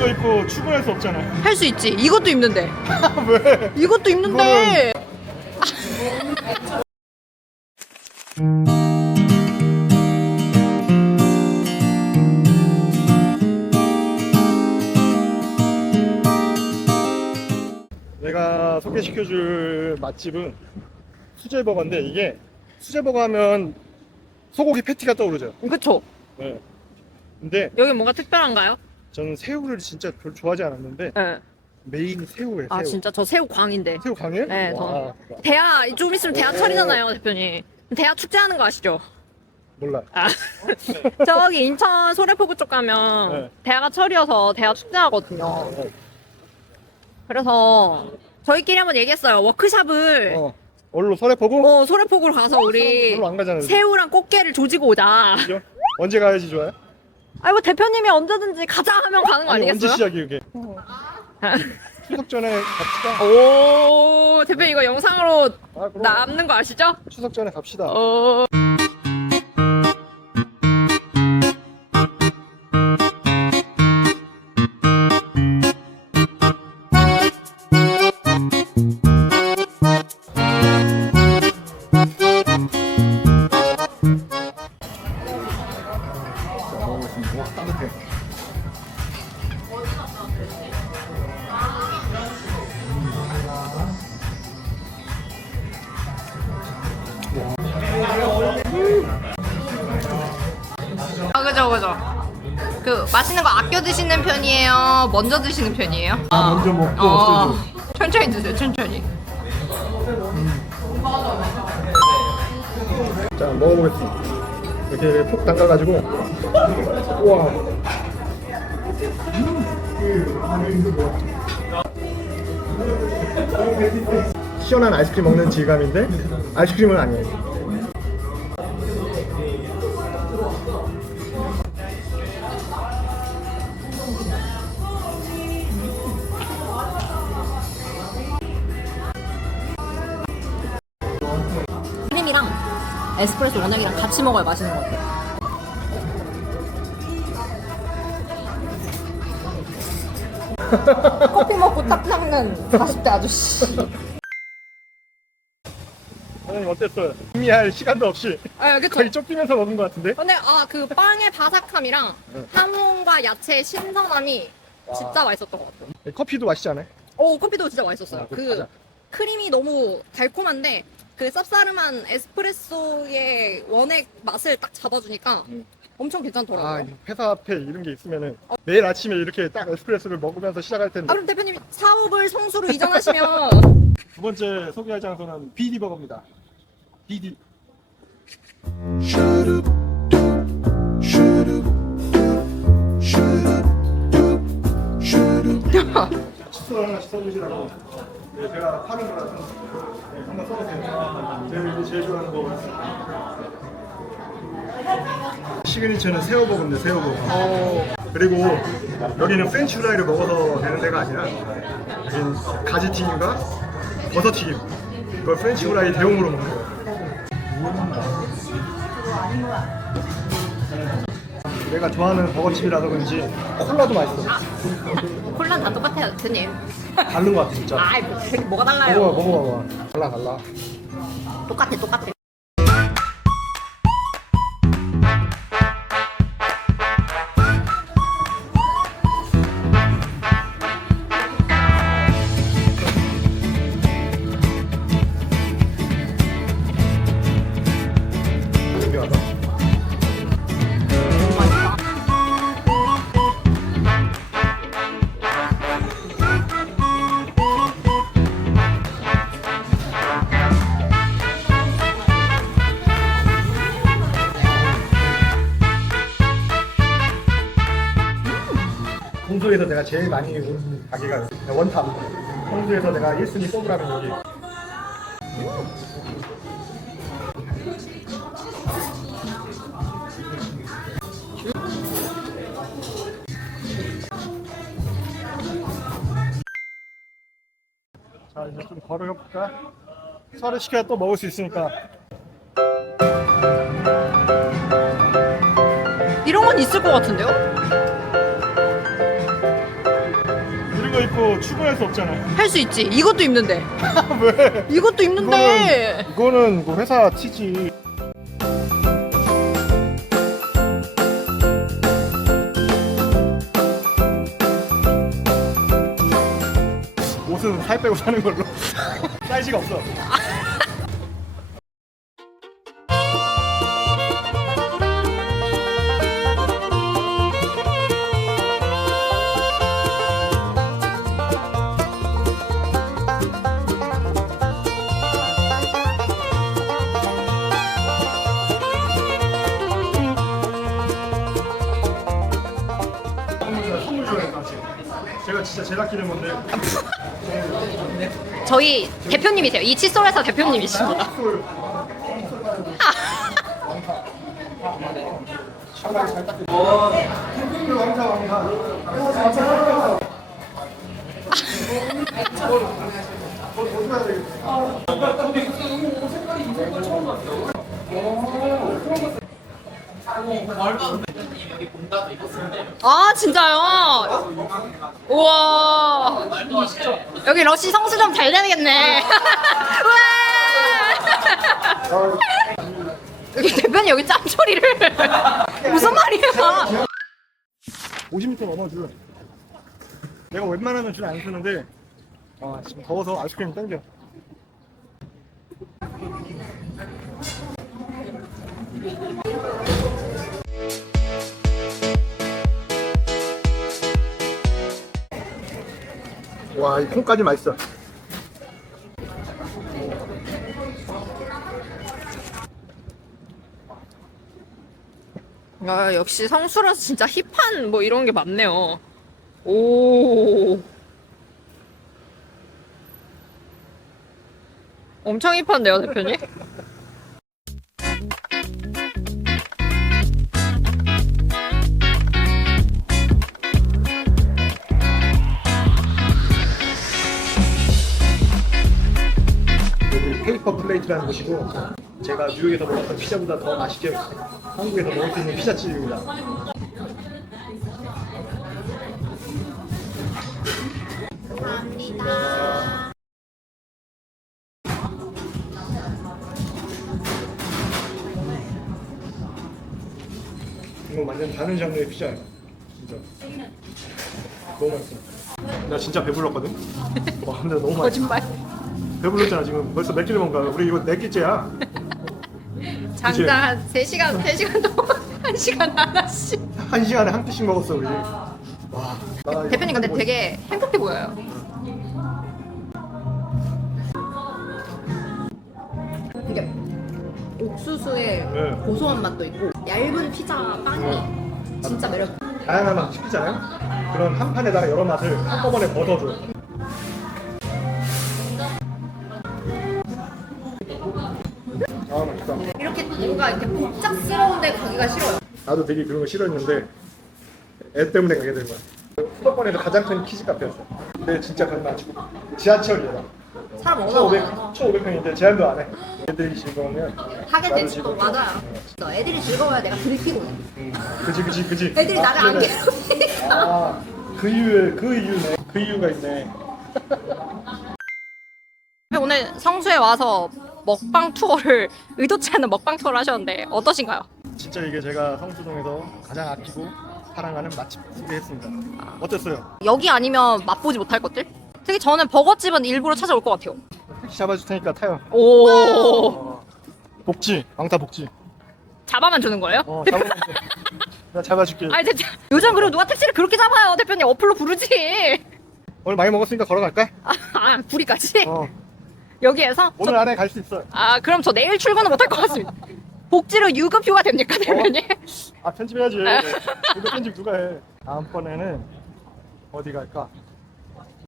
이거 입고 출근할 수 없잖아. 할 수 있지. 이것도 입는데. 왜? 이것도 입는데. 내가 소개시켜줄 맛집은 수제버거인데 이게 수제버거 하면 소고기 패티가 떠오르죠. 그쵸. 네. 근데 여기 뭔가 특별한가요? 저는 새우를 진짜 별로 좋아하지 않았는데 네. 메인 새우예요. 아 새우. 진짜 저 새우 광인데. 새우 강해? 네, 와, 대하 좀 있으면 대하철이잖아요, 대표님. 대하 축제하는 거 아시죠? 몰라. 아, 저기 인천 소래포구 쪽 가면 네. 대하가 철이어서 대하 축제하거든요. 네. 그래서 저희끼리 한번 얘기했어요. 워크샵을 어. 얼로 보고 어, 소래포구로 가서 우리 별로 안 가잖아요. 새우랑 꽃게를 조지고 오자. 그죠? 언제 가야지 좋아요? 아이 뭐 대표님이 언제든지 가자 하면 가는 거 아니 언제 아니겠어요? 시작이 그게? 추석 전에 갑시다. 오 대표님 이거 영상으로 아, 그럼 남는 거 아시죠? 추석 전에 갑시다. 어. 먹어보겠습니다. 와 따뜻해. 아 그죠 그죠. 그 맛있는 거 아껴 드시는 편이에요? 먼저 드시는 편이에요? 아 먼저 먹고 어. 천천히 드세요 천천히. 자 먹어보겠습니다. 이렇게 푹 담가가지고 우와. 시원한 아이스크림 먹는 질감인데 아이스크림은 아니에요. 에스프레소 원액이랑 같이 먹어야 맛있는 것 같아요. 커피 먹고 딱 닦는 40대 아저씨. 사장님 어땠어요? 준비할 시간도 없이 아, 그쵸. 거의 쫓기면서 먹은 것 같은데? 근데 아 그 빵의 바삭함이랑 네. 함흥과 야채의 신선함이 진짜 맛있었던 것 같아요. 커피도 맛있지 않아요? 오 커피도 진짜 맛있었어요. 아, 그그 맞아. 크림이 너무 달콤한데 그 쌉싸름한 에스프레소의 원액 맛을 딱 잡아주니까 음. 엄청 괜찮더라고요. 아, 이 회사 앞에 이런 게 있으면은 매일 아침에 이렇게 딱 에스프레소를 먹으면서 시작할 텐데 아 그럼 대표님 사업을 성수로 이전하시면 두 번째 소개할 장소는 BD 버거입니다. BD. 칫솔 하나씩 써주시라고. 네, 제가 파는 거라서 네, 한번 써보세요. 이제 제일 좋아하는 거. 시그니처는 새우버거인데 새우버거. 그리고 여기는 후라이를 먹어서 되는 데가 아니라 여기는 가지튀김과 버섯튀김 그걸 프렌치 후라이 대용으로 먹는 거예요 내가 좋아하는 버거집이라서 그런지 콜라도 맛있어 콜라는 다 똑같아요 대표님. 다른 거 같아 진짜 아이 뭐, 뭐가 달라요? 먹어봐 먹어봐봐 달라 달라 똑같아 똑같아. 홍수에서 내가 제일 많이 온 가게가 원탑 홍수에서 내가 1순위 뽑으라면 여기 자 이제 좀 걸어볼까? 설을 시켜야 또 먹을 수 있으니까 이런 건 있을 것 같은데요? 입고 출근할 수 없잖아요. 할 수 있지. 이것도 입는데. 왜? 이것도 입는데. 이거는 뭐 회사 티지. 옷은 살 빼고 사는 걸로. 사이즈가 없어. 제가 진짜 아끼는 건데. 저희 대표님이세요. 이 칫솔 회사 대표님이십니다. 술. 왕사 왕 사. 아 진짜요? 우와 여기 러시 성수 좀잘 되겠네. 우와 여기 대표님 여기 짬소리를 무슨 말이야? 50m 넘어 줄. 내가 웬만하면 줄 안 쓰는데 아 지금 더워서 아이스크림 땡겨. 와, 이 콩까지 맛있어. 아 역시 성수라서 진짜 힙한 뭐 이런 게 많네요. 오. 엄청 힙한데요 대표님? 플레이트라는 곳이고 제가 뉴욕에서 먹었던 피자보다 더 맛있게 한국에서 먹을 수 있는 피자집입니다. 이거 완전 다른 장르의 피자예요. 진짜. 너무 맛있어. 나 진짜 배불렀거든. 와 근데 너무 맛있어. 거짓말. 배불렀잖아 지금. 벌써 몇 끼를 먹은 거야 우리 이거 네 끼째야. 장장 한 3시간, 3시간 동안 1시간 하나씩. 한 시간에 한 끼씩 먹었어 우리. 와 나 이거 대표님 근데 뭐- 되게 행복해 보여요. 이게 옥수수의 네. 고소한 맛도 있고 얇은 피자 빵이 진짜 매력. 다양한 맛. 시키잖아요 그런 한 판에다가 여러 맛을 한꺼번에 걷어줘 아 맛있다 이렇게 뭔가 이렇게 복잡스러운데 가기가 싫어요. 나도 되게 그런 거 싫어했는데 애 때문에 가게 된 거야 수도권에서 가장 큰 키즈 카페였어 근데 진짜 그런 거 아니고 지하철이야 사람 1500, 오나 1500평인데 제한도 안 해 애들이 즐거우면 하게 나도 되지 또 즐겁고. 맞아요. 너 애들이 즐거워야 내가 들키고. 음, 그지 그지 그지 애들이 아, 나를 안 그러네. 괴롭히니까. 아, 그 이유, 그 이유네. 그 이유가 있네. 오늘 성수에 와서 먹방 투어를 의도치 않은 먹방 투어를 하셨는데 어떠신가요? 진짜 이게 제가 성수동에서 가장 아끼고 사랑하는 맛집 소개했습니다. 어땠어요? 여기 아니면 맛보지 못할 것들? 특히 저는 버거집은 일부러 찾아올 것 같아요. 택시 잡아줄 테니까 타요. 오 어, 복지, 왕타 복지. 잡아만 주는 거예요? 어, 잡아줄게. 나 잡아줄게. 아니 대체 요즘 그리고 누가 택시를 그렇게 잡아요 대표님 어플로 부르지 오늘 많이 먹었으니까 걸어갈까? 아, 아 구리까지 어, 여기에서 오늘 안에 갈 수 있어. 아 그럼 저 내일 출근은 못할 것 같습니다 복지로 유급 휴가 됩니까 대표님? 아, 편집해야지. 이거 편집 누가 해? 다음번에는 어디 갈까?